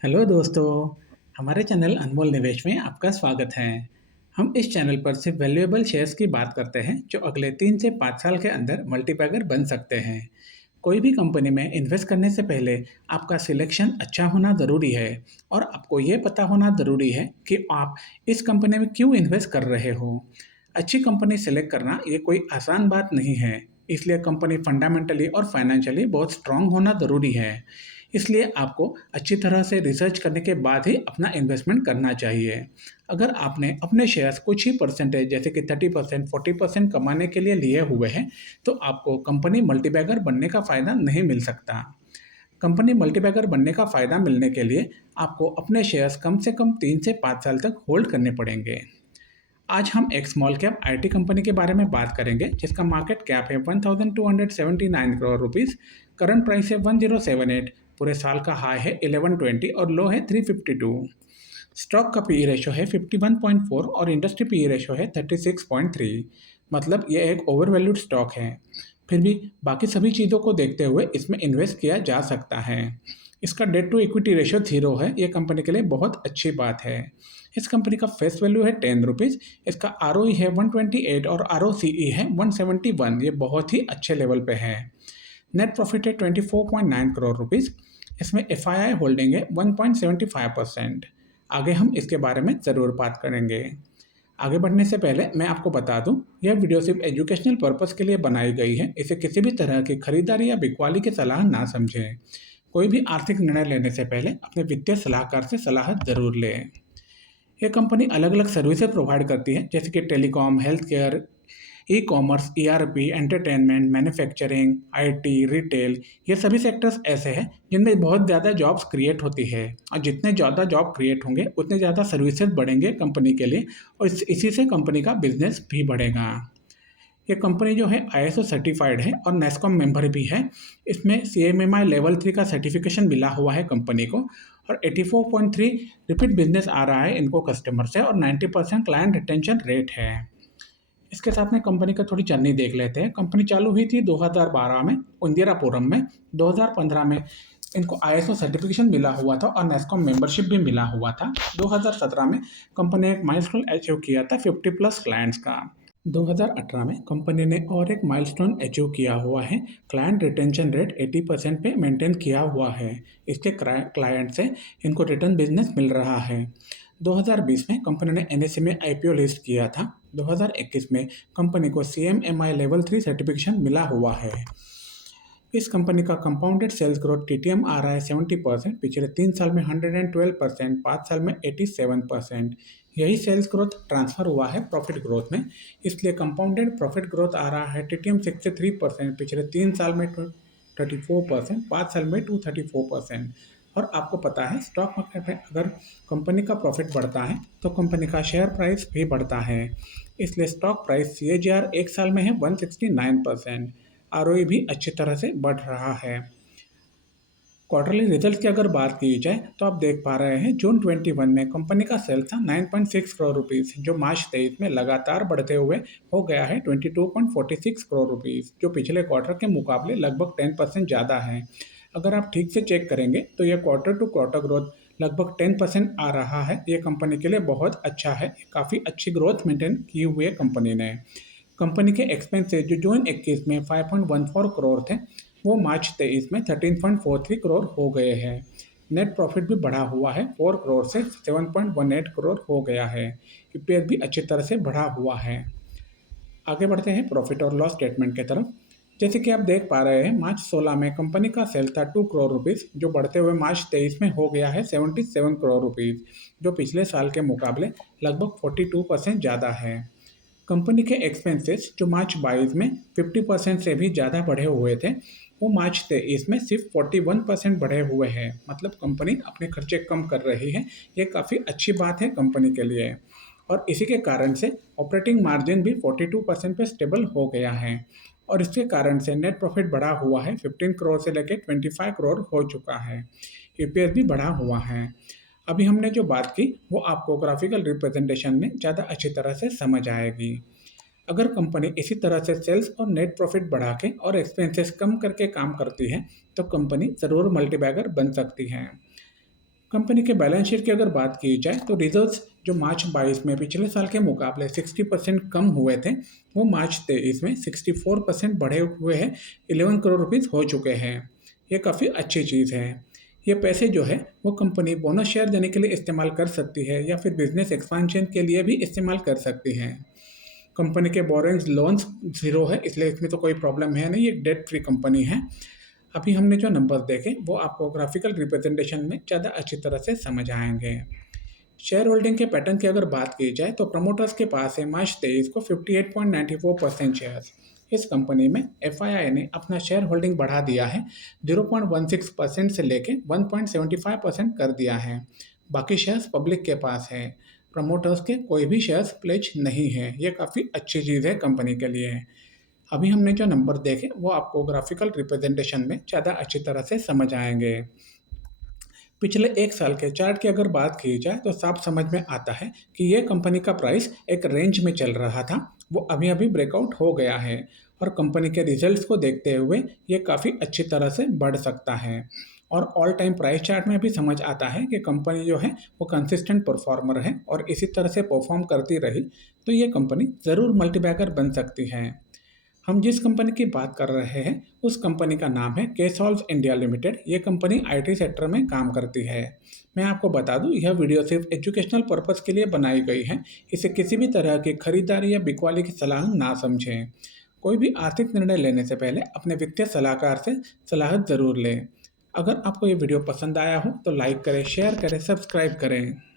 Hello दोस्तों, हमारे channel अनमोल निवेश में आपका स्वागत है। हम इस चैनल पर सिर्फ वैल्यूएबल शेयर्स की बात करते हैं जो अगले 3 से 5 साल के अंदर मल्टीबैगर बन सकते हैं। कोई भी कंपनी में इन्वेस्ट करने से पहले आपका सिलेक्शन अच्छा होना ज़रूरी है और आपको ये पता होना ज़रूरी है कि आप इस कंपनी में क्यों इन्वेस्ट कर रहे हो। अच्छी कंपनी सेलेक्ट करना ये कोई आसान बात नहीं है, इसलिए कंपनी फंडामेंटली और फाइनेंशियली बहुत स्ट्रांग होना ज़रूरी है। इसलिए आपको अच्छी तरह से रिसर्च करने के बाद ही अपना इन्वेस्टमेंट करना चाहिए। अगर आपने अपने शेयर्स कुछ ही परसेंटेज जैसे कि 30% 40% कमाने के लिए लिए हुए हैं, तो आपको कंपनी मल्टीबैगर बनने का फ़ायदा नहीं मिल सकता। कंपनी मल्टीबैगर बनने का फ़ायदा मिलने के लिए आपको अपने शेयर्स कम से कम 3 से 5 साल तक होल्ड करने पड़ेंगे। आज हम एक स्मॉल कैप आईटी कंपनी के बारे में बात करेंगे जिसका मार्केट कैप है 1279 करोड़ रुपीस। करंट प्राइस है 1078। पूरे साल का हाई है 1120 और लो है 352। स्टॉक का पीई रेशो है 51.4 और इंडस्ट्री पीई रेशो है 36.3। मतलब ये एक ओवर वैल्यूड स्टॉक है। फिर भी बाकी सभी चीज़ों को देखते हुए इसमें इन्वेस्ट किया जा सकता है। इसका डेट टू इक्विटी रेशो 0 है। ये कंपनी के लिए बहुत अच्छी बात है। इस कंपनी का फेस वैल्यू है 10 रुपीज़। इसका आरओई है 128 और आरओसीई है 171। ये बहुत ही अच्छे लेवल पे है। नेट प्रॉफिट है 24.9 करोड़ रुपीज़। इसमें एफआईआई होल्डिंग है 1.75%। आगे हम इसके बारे में ज़रूर बात करेंगे। आगे बढ़ने से पहले मैं आपको बता दूं, यह वीडियो सिर्फ एजुकेशनल पर्पस के लिए बनाई गई है। इसे किसी भी तरह की खरीदारी या बिकवाली की सलाह ना समझें। कोई भी आर्थिक निर्णय लेने से पहले अपने वित्तीय सलाहकार से सलाह जरूर लें। ये कंपनी अलग अलग सर्विसेज प्रोवाइड करती है जैसे कि telecom, health care, e commerce, ERP, entertainment, manufacturing, IT, retail. ये सभी सेक्टर्स ऐसे हैं जिनमें बहुत ज़्यादा जॉब्स क्रिएट होती है और जितने ज़्यादा जॉब क्रिएट होंगे उतने ज़्यादा सर्विसेज बढ़ेंगे कंपनी के लिए और इसी से कंपनी का बिजनेस भी बढ़ेगा। ये कंपनी जो है आईएसओ सर्टिफाइड है और नेस्कॉम मेंबर भी है। इसमें सीएमएमआई लेवल 3 का सर्टिफिकेशन मिला हुआ है कंपनी को और 84.3 रिपीट बिजनेस आ रहा है इनको कस्टमर से और 90% क्लाइंट रिटेंशन रेट है। इसके साथ में कंपनी का थोड़ी जर्नी देख लेते हैं। कंपनी चालू हुई थी 2012 में इंदिरापुरम में। 2015 में इनको आईएसओ सर्टिफिकेशन मिला हुआ था और नेस्कॉम मेंबरशिप भी मिला हुआ था। 2017 में कंपनी ने एक माइलस्टोन अचीव किया था 50 प्लस क्लाइंट्स का। 2018 में कंपनी ने और एक माइलस्टोन अचीव किया हुआ है। क्लाइंट रिटेंशन रेट 80% पे मेंटेन किया हुआ है। इसके क्लाइंट से इनको रिटर्न बिजनेस मिल रहा है। 2020 में कंपनी ने एनएससी में आईपीओ लिस्ट किया था। 2021 में कंपनी को सीएमएमआई लेवल 3 सर्टिफिकेशन मिला हुआ है। इस कंपनी का कंपाउंडेड सेल्स ग्रोथ टीटीएम आ रहा है 70%, पिछले 3 साल में 112%, 5 साल में 87%। यही सेल्स ग्रोथ ट्रांसफर हुआ है प्रॉफिट ग्रोथ में। इसलिए कंपाउंडेड प्रॉफिट ग्रोथ आ रहा है टीटीएम 63%, पिछले 3 साल में 34%, 5 साल में 234%। और आपको पता है स्टॉक मार्केट में अगर कंपनी का प्रॉफिट बढ़ता है तो कंपनी का शेयर प्राइस भी बढ़ता है। इसलिए स्टॉक प्राइस सीएजीआर 1 साल में है 169%। आरओई भी अच्छी तरह से बढ़ रहा है। क्वार्टरली रिजल्ट की अगर बात की जाए तो आप देख पा रहे हैं जून 21 में कंपनी का सेल था 9.6 करोड़ रुपीस, जो मार्च 23 में लगातार बढ़ते हुए हो गया है 22.46 करोड़ रुपीस, जो पिछले क्वार्टर के मुकाबले लगभग 10% ज़्यादा है। अगर आप ठीक से चेक करेंगे तो यह क्वार्टर टू क्वार्टर ग्रोथ लगभग 10% आ रहा है। ये कंपनी के लिए बहुत अच्छा है। काफ़ी अच्छी ग्रोथ मेंटेन की हुई है कंपनी ने। कंपनी के एक्सपेंसेस जो जून 21 में 5.14 करोड़ थे, वो मार्च 23 में 13.43 करोड़ हो गए हैं। नेट प्रॉफिट भी बढ़ा हुआ है, 4 करोड़ से 7.18 करोड़ हो गया है। ईपीएस भी अच्छी तरह से बढ़ा हुआ है। आगे बढ़ते हैं प्रॉफिट और लॉस स्टेटमेंट की तरफ। जैसे कि आप देख पा रहे हैं मार्च 16 में कंपनी का सेल था 2 करोड़ रुपीस, जो बढ़ते हुए मार्च 23 में हो गया है 77 करोड़ रुपीस, जो पिछले साल के मुकाबले लगभग 42% ज़्यादा है। कंपनी के एक्सपेंसेस जो मार्च 22 में 50% से भी ज़्यादा बढ़े हुए थे, वो मार्च 23 में सिर्फ 41% बढ़े हुए हैं। मतलब कंपनी अपने खर्चे कम कर रही है। ये काफ़ी अच्छी बात है कंपनी के लिए और इसी के कारण से ऑपरेटिंग मार्जिन भी 42% पे स्टेबल हो गया है और इसके कारण से नेट प्रॉफिट बढ़ा हुआ है, 15 करोड़ से लेकर 25 करोड़ हो चुका है। ईपीएस भी बढ़ा हुआ है। अभी हमने जो बात की वो आपको ग्राफिकल रिप्रेजेंटेशन में ज़्यादा अच्छी तरह से समझ आएगी। अगर कंपनी इसी तरह से सेल्स और नेट प्रॉफिट बढ़ा के और एक्सपेंसेस कम करके काम करती है तो कंपनी ज़रूर मल्टीबैगर बन सकती है। कंपनी के बैलेंस शीट की अगर बात की जाए तो रिजर्व्स जो मार्च 22 में पिछले साल के मुकाबले 60% कम हुए थे, वो मार्च 23 में 64% बढ़े हुए हैं, 11 करोड़ रुपीस हो चुके हैं। ये काफ़ी अच्छी चीज़ है। ये पैसे जो है वो कंपनी बोनस शेयर देने के लिए इस्तेमाल कर सकती है या फिर बिजनेस एक्सपेंशन के लिए भी इस्तेमाल कर सकती है। कंपनी के बोरोइंग्स लोन्स ज़ीरो है, इसलिए इसमें तो कोई प्रॉब्लम है नहीं, एक डेट फ्री कंपनी है। अभी हमने जो नंबर देखे वो आपको ग्राफिकल रिप्रेजेंटेशन में ज़्यादा अच्छी तरह से समझ आएंगे। शेयर होल्डिंग के पैटर्न की अगर बात की जाए तो प्रमोटर्स के पास है मार्च 23 को 58.94% शेयर्स। इस कंपनी में एफआईआई ने अपना शेयर होल्डिंग बढ़ा दिया है, 0.16% से लेके 1.75% कर दिया है। बाकी शेयर्स पब्लिक के पास है। प्रमोटर्स के कोई भी शेयर्स प्लेज नहीं है। ये काफ़ी अच्छी चीज़ है कंपनी के लिए। अभी हमने जो नंबर देखे वो आपको ग्राफिकल रिप्रेजेंटेशन में ज़्यादा अच्छी तरह से समझ आएंगे। पिछले एक साल के चार्ट की अगर बात की जाए तो साफ समझ में आता है कि ये कंपनी का प्राइस एक रेंज में चल रहा था, वो अभी अभी ब्रेकआउट हो गया है और कंपनी के रिजल्ट्स को देखते हुए ये काफ़ी अच्छी तरह से बढ़ सकता है। और ऑल टाइम प्राइस चार्ट में भी समझ आता है कि कंपनी जो है वो कंसिस्टेंट परफॉर्मर है और इसी तरह से परफॉर्म करती रही तो ये कंपनी ज़रूर मल्टीबैगर बन सकती है। हम जिस कंपनी की बात कर रहे हैं उस कंपनी का नाम है केसॉल्व इंडिया लिमिटेड। ये कंपनी आईटी सेक्टर में काम करती है। मैं आपको बता दूं यह वीडियो सिर्फ एजुकेशनल पर्पस के लिए बनाई गई है। इसे किसी भी तरह की खरीदारी या बिकवाली की सलाह ना समझें। कोई भी आर्थिक निर्णय लेने से पहले अपने वित्तीय सलाहकार से सलाह ज़रूर लें। अगर आपको ये वीडियो पसंद आया हो तो लाइक करें, शेयर करें, सब्सक्राइब करें।